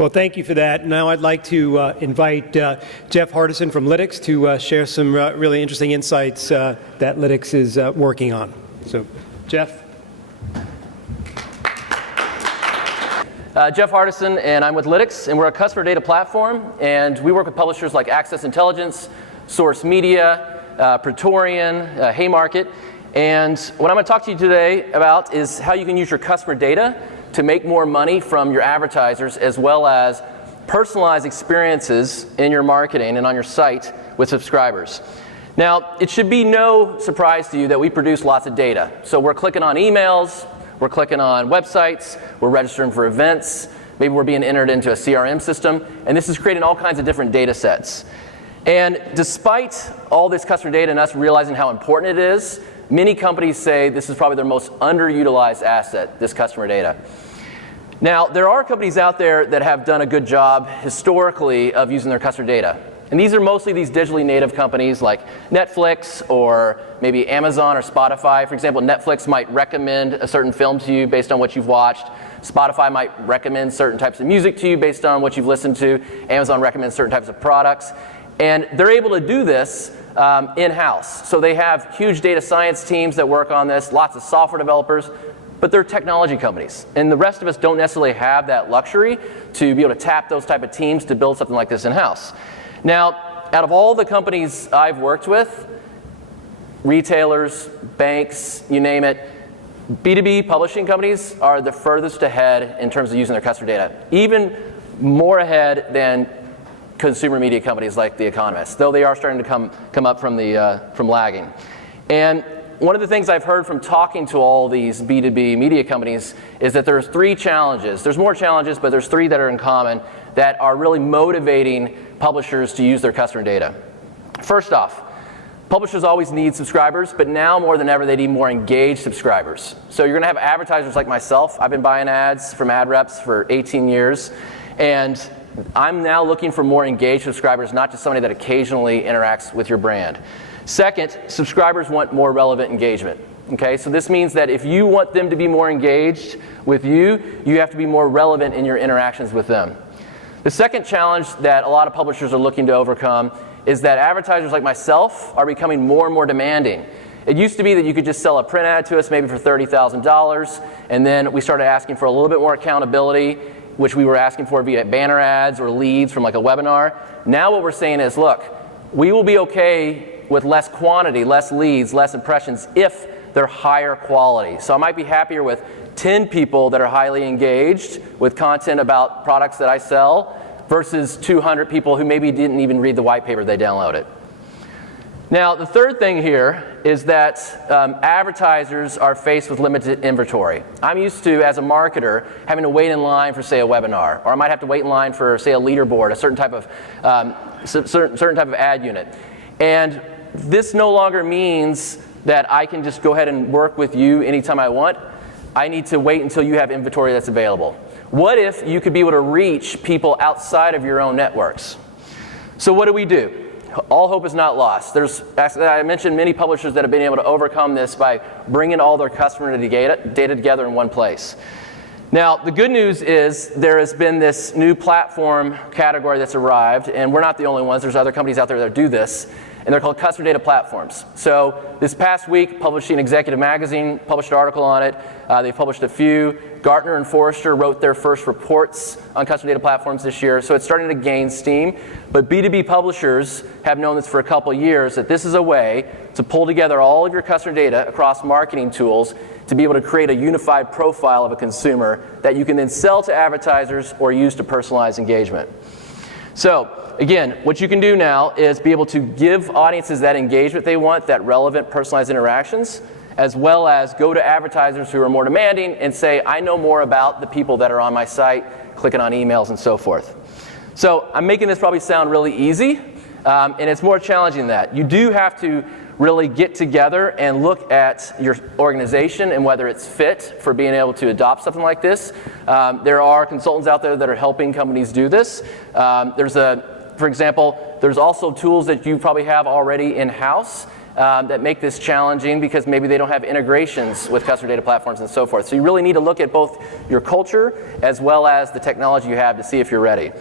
Well, thank you for that. Now I'd like to invite Jeff Hardison from Lytics to share some really interesting insights that Lytics is working on. So, Jeff. Jeff Hardison, and I'm with Lytics, and we're a customer data platform, and we work with publishers like Access Intelligence, Source Media, Praetorian, Haymarket, and what I'm going to talk to you today about is how you can use your customer data to make more money from your advertisers, as well as personalize experiences in your marketing and on your site with subscribers. Now, it should be no surprise to you that we produce lots of data. So we're clicking on emails, we're clicking on websites, we're registering for events, maybe we're being entered into a CRM system, and this is creating all kinds of different data sets. And despite all this customer data and us realizing how important it is, many companies say this is probably their most underutilized asset, this customer data. Now, there are companies out there that have done a good job historically of using their customer data. And these are mostly these digitally native companies like Netflix or maybe Amazon or Spotify. For example, Netflix might recommend a certain film to you based on what you've watched. Spotify might recommend certain types of music to you based on what you've listened to. Amazon recommends certain types of products. And they're able to do this in-house. So they have huge data science teams that work on this, lots of software developers, but they're technology companies. And the rest of us don't necessarily have that luxury to be able to tap those type of teams to build something like this in-house. Now, out of all the companies I've worked with, retailers, banks, you name it, B2B publishing companies are the furthest ahead in terms of using their customer data, even more ahead than consumer media companies like The Economist, though they are starting to come up from lagging. And one of the things I've heard from talking to all these B2B media companies is that there's three challenges. There's more challenges, but there's three that are in common that are really motivating publishers to use their customer data. First off, publishers always need subscribers, but now more than ever they need more engaged subscribers. So you're going to have advertisers like myself. I've been buying ads from ad reps for 18 years, and I'm now looking for more engaged subscribers, not just somebody that occasionally interacts with your brand. Second, subscribers want more relevant engagement. Okay, so this means that if you want them to be more engaged with you, you have to be more relevant in your interactions with them. The second challenge that a lot of publishers are looking to overcome is that advertisers like myself are becoming more and more demanding. It used to be that you could just sell a print ad to us maybe for $30,000, and then we started asking for a little bit more accountability, which we were asking for via banner ads or leads from like a webinar. Now what we're saying is, look, we will be okay with less quantity, less leads, less impressions if they're higher quality. So I might be happier with 10 people that are highly engaged with content about products that I sell versus 200 people who maybe didn't even read the white paper they downloaded. Now, the third thing here is that advertisers are faced with limited inventory. I'm used to, as a marketer, having to wait in line for, say, a webinar, or I might have to wait in line for, say, a leaderboard, a certain type of ad unit. And this no longer means that I can just go ahead and work with you anytime I want. I need to wait until you have inventory that's available. What if you could be able to reach people outside of your own networks? So what do? All hope is not lost. I mentioned many publishers that have been able to overcome this by bringing all their customer data together in one place. Now, the good news is there has been this new platform category that's arrived, and we're not the only ones. There's other companies out there that do this, and they're called customer data platforms. So this past week, Publishing Executive Magazine published an article on it. They've published a few. Gartner and Forrester wrote their first reports on customer data platforms this year, so it's starting to gain steam. But B2B publishers have known this for a couple years, that this is a way to pull together all of your customer data across marketing tools to be able to create a unified profile of a consumer that you can then sell to advertisers or use to personalize engagement. So, again, what you can do now is be able to give audiences that engagement they want, that relevant personalized interactions, as well as go to advertisers who are more demanding and say, I know more about the people that are on my site, clicking on emails and so forth. So I'm making this probably sound really easy, and it's more challenging than that. You do have to really get together and look at your organization and whether it's fit for being able to adopt something like this. There are consultants out there that are helping companies do this. For example, there's also tools that you probably have already in-house that make this challenging because maybe they don't have integrations with customer data platforms and so forth. So you really need to look at both your culture as well as the technology you have to see if you're ready.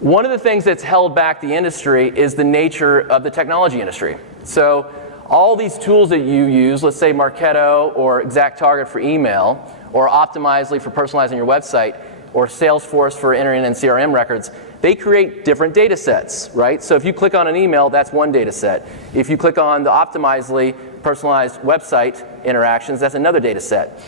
One of the things that's held back the industry is the nature of the technology industry. So all these tools that you use, let's say Marketo or ExactTarget for email, or Optimizely for personalizing your website, or Salesforce for entering in CRM records, they create different data sets, right? So if you click on an email, that's one data set. If you click on the Optimizely personalized website interactions, that's another data set.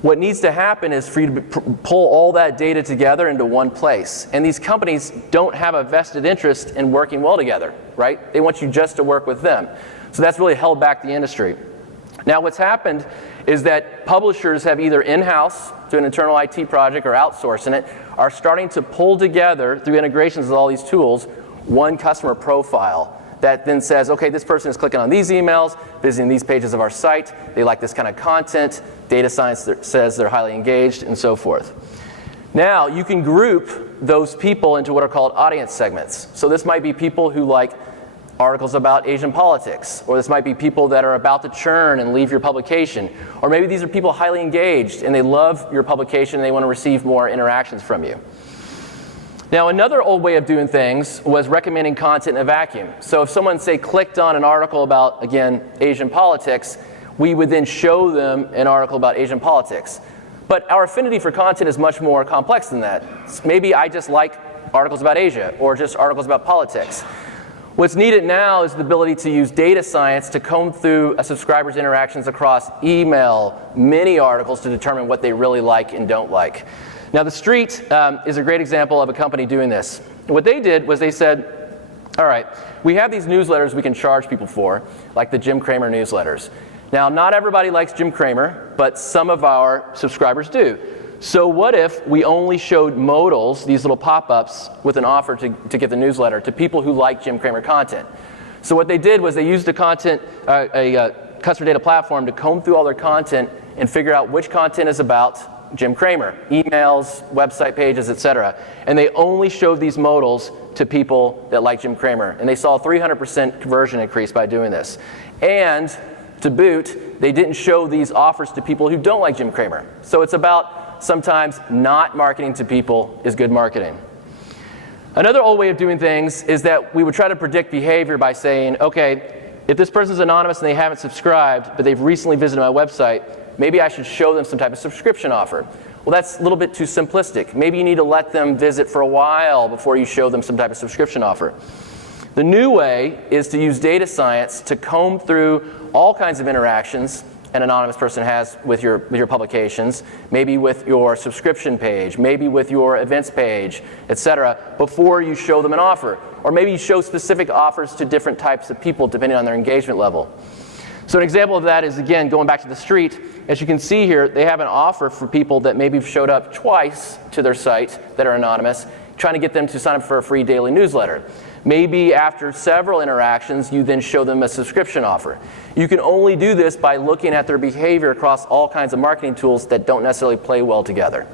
What needs to happen is for you to pull all that data together into one place. And these companies don't have a vested interest in working well together, right? They want you just to work with them. So that's really held back the industry. Now what's happened is that publishers have either in-house to an internal IT project or outsourcing it, are starting to pull together through integrations with all these tools one customer profile that then says, okay, this person is clicking on these emails, visiting these pages of our site, they like this kind of content, data science says they're highly engaged, and so forth. Now you can group those people into what are called audience segments. So this might be people who like articles about Asian politics, or this might be people that are about to churn and leave your publication, or maybe these are people highly engaged and they love your publication and they want to receive more interactions from you. Now another old way of doing things was recommending content in a vacuum. So if someone, say, clicked on an article about, again, Asian politics, we would then show them an article about Asian politics. But our affinity for content is much more complex than that. Maybe I just like articles about Asia or just articles about politics. What's needed now is the ability to use data science to comb through a subscriber's interactions across email, many articles to determine what they really like and don't like. Now The Street is a great example of a company doing this. What they did was they said, all right, we have these newsletters we can charge people for, like the Jim Cramer newsletters. Now not everybody likes Jim Cramer, but some of our subscribers do. So what if we only showed modals, these little pop-ups, with an offer to get the newsletter to people who like Jim Cramer content? So what they did was they used a customer data platform to comb through all their content and figure out which content is about Jim Cramer, emails, website pages, etc. And they only showed these modals to people that like Jim Cramer. And they saw a 300% conversion increase by doing this. And to boot, they didn't show these offers to people who don't like Jim Cramer. So it's about sometimes not marketing to people is good marketing. Another old way of doing things is that we would try to predict behavior by saying, okay, if this person's anonymous and they haven't subscribed, but they've recently visited my website, maybe I should show them some type of subscription offer. Well, that's a little bit too simplistic. Maybe you need to let them visit for a while before you show them some type of subscription offer. The new way is to use data science to comb through all kinds of interactions an anonymous person has with your publications, maybe with your subscription page, maybe with your events page, etc., before you show them an offer. Or maybe you show specific offers to different types of people depending on their engagement level. So an example of that is, again, going back to The Street. As you can see here, they have an offer for people that maybe showed up twice to their site that are anonymous, trying to get them to sign up for a free daily newsletter. Maybe after several interactions, you then show them a subscription offer. You can only do this by looking at their behavior across all kinds of marketing tools that don't necessarily play well together.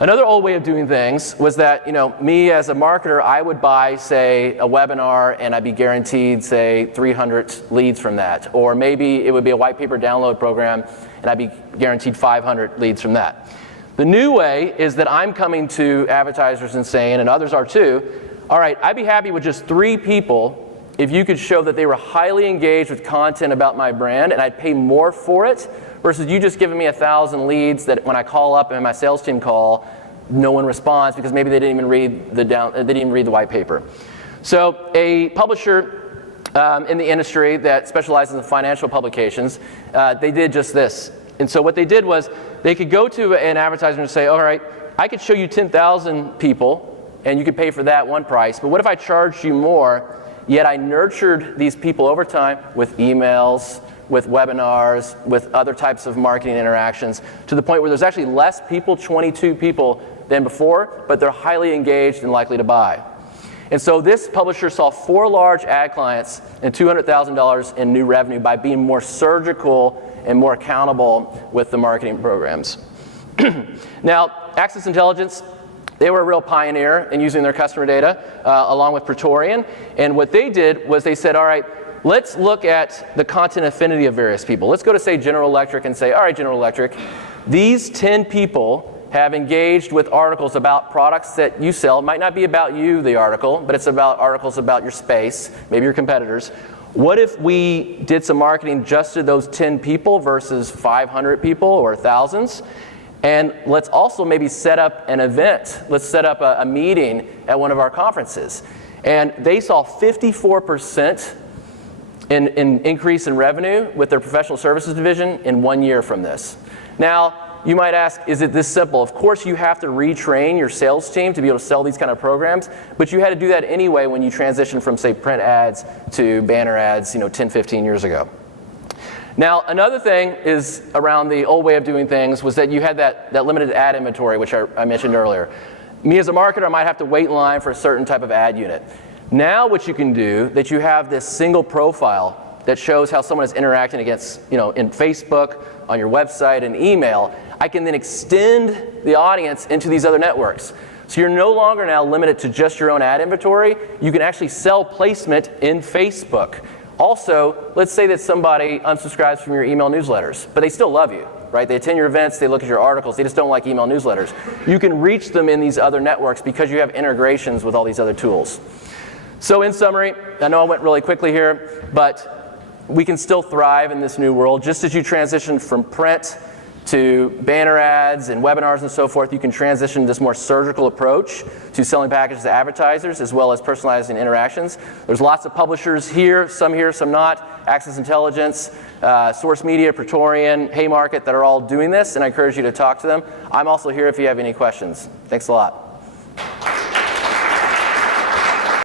Another old way of doing things was that, me as a marketer, I would buy, say, a webinar and I'd be guaranteed, say, 300 leads from that. Or maybe it would be a white paper download program and I'd be guaranteed 500 leads from that. The new way is that I'm coming to advertisers and saying, and others are too, all right, I'd be happy with just 3 people if you could show that they were highly engaged with content about my brand, and I'd pay more for it versus you just giving me 1,000 leads that when I call up and my sales team call, no one responds because maybe they didn't even read the white paper. So a publisher in the industry that specializes in financial publications, they did just this. And so what they did was they could go to an advertiser and say, all right, I could show you 10,000 people and you could pay for that one price, but what if I charged you more, yet I nurtured these people over time with emails, with webinars, with other types of marketing interactions, to the point where there's actually less people, 22 people, than before, but they're highly engaged and likely to buy. And so this publisher saw 4 large ad clients and $200,000 in new revenue by being more surgical and more accountable with the marketing programs. Now, Access Intelligence, they were a real pioneer in using their customer data along with Praetorian. And what they did was they said, all right, let's look at the content affinity of various people. Let's go to, say, General Electric and say, all right, General Electric, these 10 people have engaged with articles about products that you sell. It might not be about you, the article, but it's about articles about your space, maybe your competitors. What if we did some marketing just to those 10 people versus 500 people or thousands? And let's also maybe set up an event. Let's set up a meeting at one of our conferences. And they saw 54% in increase in revenue with their professional services division in 1 year from this. Now, you might ask, is it this simple? Of course you have to retrain your sales team to be able to sell these kind of programs, but you had to do that anyway when you transitioned from, say, print ads to banner ads, 10, 15 years ago. Now, another thing is around the old way of doing things was that you had that limited ad inventory, which I mentioned earlier. Me as a marketer, I might have to wait in line for a certain type of ad unit. Now what you can do, that you have this single profile that shows how someone is interacting against, in Facebook, on your website, and email, I can then extend the audience into these other networks. So you're no longer now limited to just your own ad inventory. You can actually sell placement in Facebook. Also, let's say that somebody unsubscribes from your email newsletters, but they still love you, right? They attend your events, they look at your articles, they just don't like email newsletters. You can reach them in these other networks because you have integrations with all these other tools. So in summary, I know I went really quickly here, but we can still thrive in this new world. Just as you transition from print to banner ads and webinars and so forth, you can transition this more surgical approach to selling packages to advertisers as well as personalizing interactions. There's lots of publishers here, some not, Access Intelligence, Source Media, Praetorian, Haymarket that are all doing this, and I encourage you to talk to them. I'm also here if you have any questions. Thanks a lot.